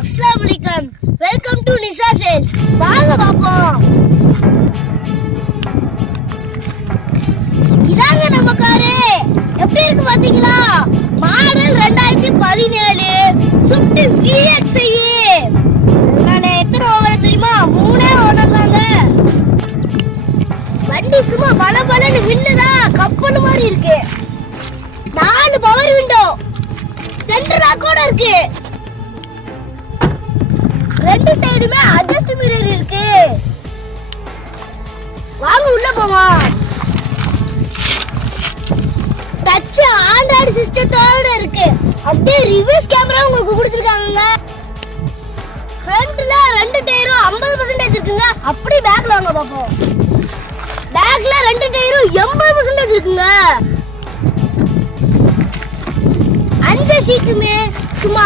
அஸ்ஸலாமு அலைக்கும். Welcome to Nisa sales. வாங்க பாப்போம். இதாங்க நம்ம காரு. எப்படி இருக்கு பாத்தீங்களா? Model 2017 Swift VXi. நான் எத்தனை ஓனர் தெரியுமா? 3 ஓனர் தாங்க. வண்டி சும்மா பலபலன்னு மின்னுதா கப்பல் மாதிரி இருக்கு. 4 பவர் விண்டோ, சென்டர் லாக்கோட இருக்கு. 2 சைடுமே அட்ஜஸ்ட் மிரர் இருக்கு. வாங்க உள்ள போவோம். டச் ஆண்ட்ராய்டு சிஸ்டத்தோட இருக்கு. அப்படியே ரிவர்ஸ் கேமரா உங்களுக்கு கொடுத்துருக்காங்க. ஃப்ரண்ட்ல 2 டயரும் 50% இருக்குங்க. அப்படியே பேக்ல வாங்க பாப்போம். பேக்ல 2 டயரும் 80% இருக்குங்க. 5 சீட்டுமே சும்மா